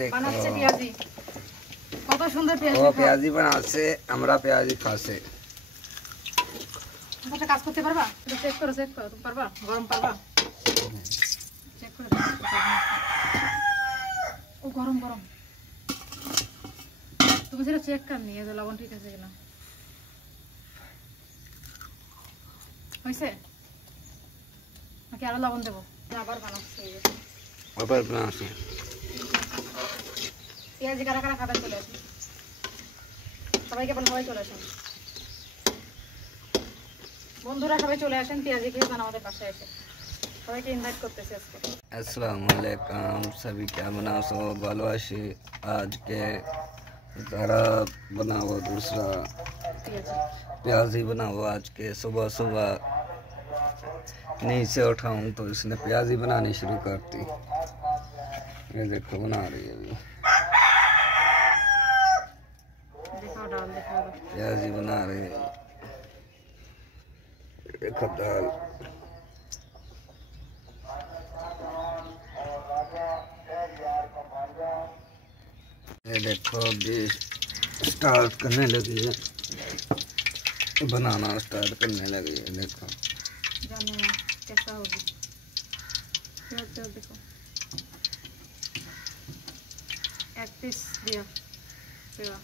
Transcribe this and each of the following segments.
देखो বানাচ্ছে পেঁয়াজি, কত সুন্দর পেঁয়াজি। ও পেঁয়াজি বানাচ্ছে, আমরা পেঁয়াজি খাচ্ছে। একটা কাজ করতে পারবা? এটা চেক করো তুমি পারবা? গরম পারবা? চেক করে দেখো। ও গরম গরম, তুমি সেটা চেক কর নিয়ে যে লবণ ঠিক আছে কিনা। হয়েছে নাকি আরো লবণ দেবো? আবার বানাচ্ছি, আবার বানাচ্ছে। পেঁয়াজি কারা কারা খাবার চলে আসে, সবাইকে বল, সবাই চলে আসেন বন্ধুরা, সবাই চলে আসেন পেঁয়াজি খেয়ে যান আমাদের পাশে এসে। সবাইকে ইনভাইট করতেছি আজকে। अस्सलाम वालेकुम, सभी क्या बना सो बालो आशी। आज के तारा बनाओ दूसरा प्याजी बनाओ। आज के सुबह सुबह नींद से उठाऊं तो इसने प्याजी बनानी शुरू कर दी। ये देखो बना रही है अभी, प्याजी बना रही है। देखो दाल, ये देखो अभी स्टार्ट करने लगी है, बनाना स्टार्ट करने लगी है। देखो जाने कैसा होगी, देखो एक पीस दिया सेवा,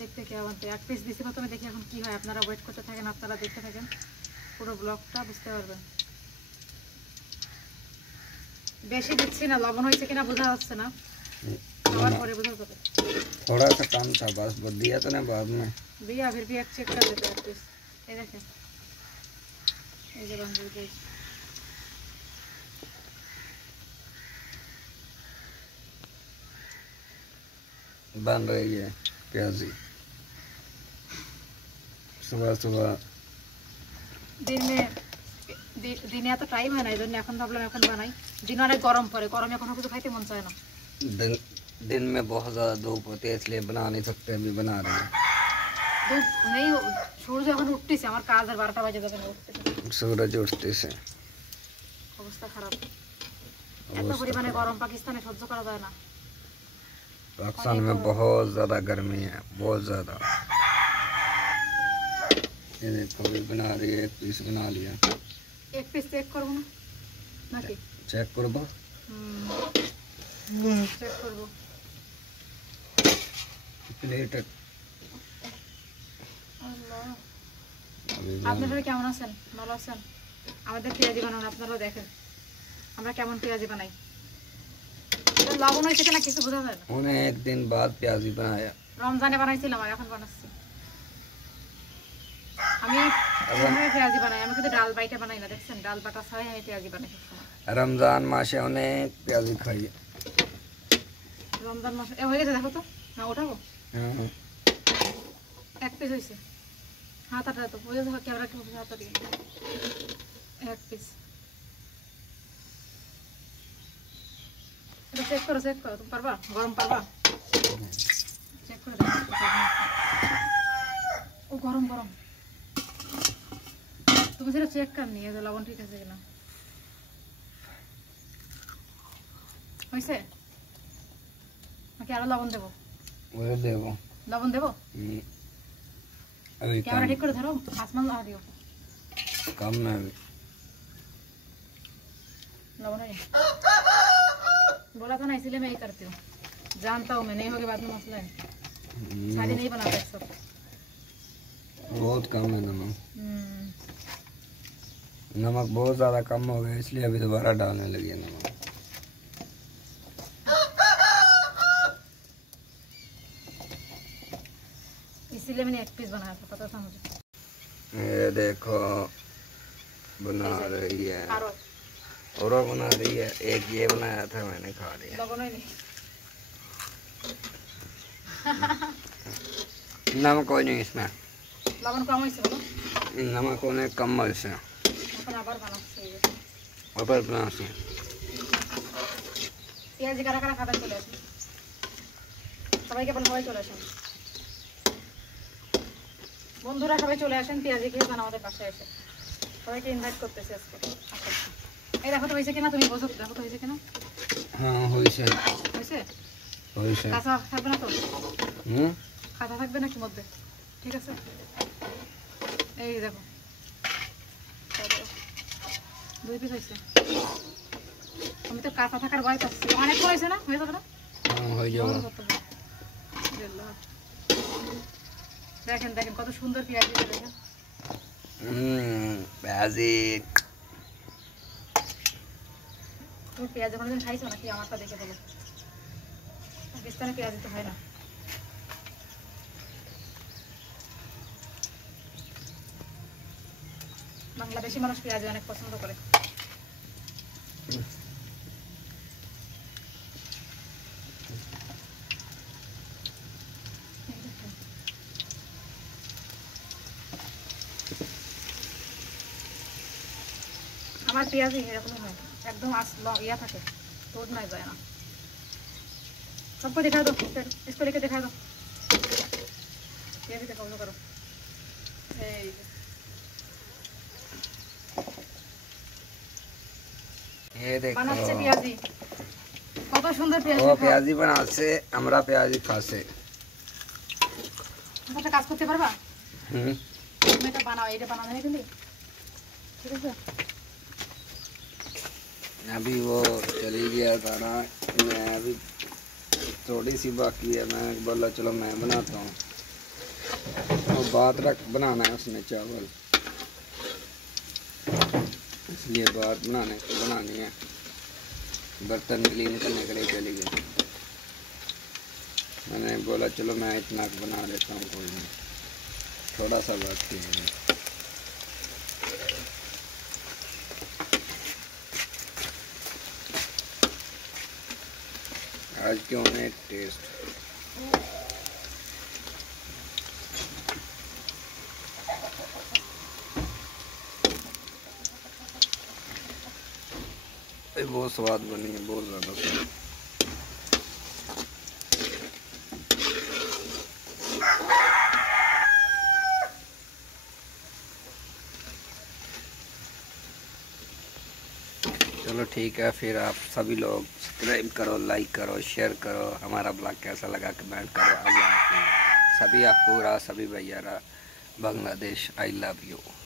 দেখতে কেমন बनते এক পিস দিছি প্রথমে, দেখি এখন কি হয়। আপনারা ওয়েট করতে থাকেন, আপনারা দেখতে থাকেন, পুরো ব্লগটা বুঝতে পারবেন। বেশি দিচ্ছি না, লবণ হয়েছে কিনা বোঝা যাচ্ছে না, খাওয়ার পরে বোঝা যাবে। थोड़ा सा कम था बस, दिया तो ना बाद में दिया, फिर भी एक चेक कर देते हैं प्लीज। ये देखें, ये जो बन रही है बन रही है प्याजी सुबह सुबह। দিনে এত টাইম হয় না, এই জন্য এখন ভাবলাম এখন বানাই। দিন অনেক গরম পড়ে, গরমে এখনো কিছু খাইতে মন চায় না। दिन में बहुत ज़्यादा धूप होती है इसलिए बना नहीं सकते, अभी बना रहे हैं। ধূপ নেই, সূর্য এখন উঠতেছে, আমার কাজ আর 12টা বাজে যাবে না, উঠতেছে सूरज उठते से অবস্থা খারাপ। এত পরিমাণে গরম পাকিস্তানে সহ্য করা যায় না। पाकिस्तान में बहुत ज़्यादा गर्मी है, बहुत ज़्यादा। ये देखो अभी बना रही है, एक पीस बना लिया। एक पीस चेक করব না নাকি? चेक করব, চেক করব। প্লেট। আল্লাহ, আপনারা কেমন আছেন? ভালো আছেন? আমাদের পেঁয়াজি বানান, আপনারাও দেখেন আমরা কেমন পেঁয়াজি বানাই। এটা লবণ হয়েছে কিনা কিছু বোঝা যায় না। उन्हें एक दिन बाद प्याजी बनाया, রমজানে বানাইছিলাম আর এখন বানাচ্ছি। আমি কিভাবে পেঁয়াজি বানাই, আমি কিন্তু ডাল বাইটা বানাই না, দেখছেন ডাল বাটা ছাড়াই আমি পেঁয়াজি বানাই সবসময়। रमजान मासे অনেক प्याजी खाई। রমজান মাসে হয়ে গেছে, দেখো তো না ওঠাবো। हाँ এক পিস হয়েছে, হাত আটা তো বোঝা যাবে, ক্যামেরা কি হাত আটি এক পিস। এটা চেক করো তুমি পারবা? গরম পারবা? চেক করে দেখো। ও গরম গরম, তুমি সেটা চেক কর নিয়ে যে লবণ ঠিক আছে কিনা। হয়েছে নাকি আরো লবণ দেবো? वो देवो লবণ দেবো? अभी ক্যামেরা ঠিক করে ধরো, আসমান লাগা দিও। कम है अभी। लवण है बोला था ना, इसीलिए मैं ये करती हूँ। जानता हूँ मैं, नहीं होगा बाद में मसला है। शादी नहीं बनाता है सब, बहुत कम है नमक। नमक बहुत ज़्यादा कम हो गया इसलिए अभी दोबारा डालने लगी है नमक। इसीलिए मैंने एक पीस बनाया था, पता था मुझे। ये देखो बना रही है और बना रही है। एक ये बनाया था मैंने, खा लिया। नमक कोई नहीं इसमें, लवण कम হয়েছে বলো। नमक होने कम से এখন আবার বানাচ্ছি। ऊपर बना से পেঁয়াজি কারা কারা খাবার চলে আসে, সবাইকে বল, সবাই চলে আসেন বন্ধুরা, সবাই চলে আসেন পেঁয়াজি খেয়ে যান আমাদের পাশে এসে। সবাইকে ইনভাইট করতেছি আজকে। এই দেখো তো হয়েছে কিনা, তুমি বোঝো, দেখো তো হয়েছে কিনা। हाँ हुई से হয়েছে। হয়েছে। কাঁচা থাকবে না তো? হুম, কাঁচা থাকবে নাকি মধ্যে? ঠিক আছে, এই দেখো 2 পিস হয়েছে। আমি তো কাঁচা থাকার ভয় পাচ্ছি। অনেক হয়েছে না? হয়ে যাবে না? হয়ে যাবে। দেখেন দেখেন কত সুন্দর পেঁয়াজ দিয়েছে দেখেন। পেঁয়াজি। তুমি পেঁয়াজ কোনোদিন খাইছো নাকি? আমারটা দেখে বলো। পাকিস্তানে পেঁয়াজ দিতে হয় না। বাংলাদেশি মানুষ পেঁয়াজ অনেক পছন্দ করে। আমার পেঁয়াজই এরকমই হয়, একদম ইয়া থাকে, তোর নাই যায় না। सबको दिखा दो, फिर इसको लेके दिखा दो। ये भी दिखाओ, लो करो। ये देखो বানাচ্ছে পেঁয়াজি, কত সুন্দর পেঁয়াজ। ও পেঁয়াজি বানাচ্ছে, আমরা পেঁয়াজি খাচ্ছে। একটা কাজ করতে পারবা? হুম, তুমি এটা বানাও, এটা বানানো হয়ে গেলি, ঠিক আছে। अभी वो चली गया था ना, मैं अभी थोड़ी सी बाकी है, मैं बोला चलो मैं बनाता हूँ। वो बात रख बनाना है उसने चावल, इसलिए बात बनाने को बनानी है। बर्तन क्लीन करने के लिए चली गई। मैंने बोला चलो मैं इतना बना लेता हूँ, कोई नहीं, थोड़ा सा बाकी है। आज क्यों है टेस्ट। बहुत स्वाद बनी है, बहुत ज़्यादा स्वाद। चलो ठीक है, फिर आप सभी लोग सब्सक्राइब करो, लाइक करो, शेयर करो। हमारा ब्लॉग कैसा लगा कमेंट करो। अल्लाह हाफ़िज़। सभी आपको सभी भैया बांग्लादेश, आई लव यू।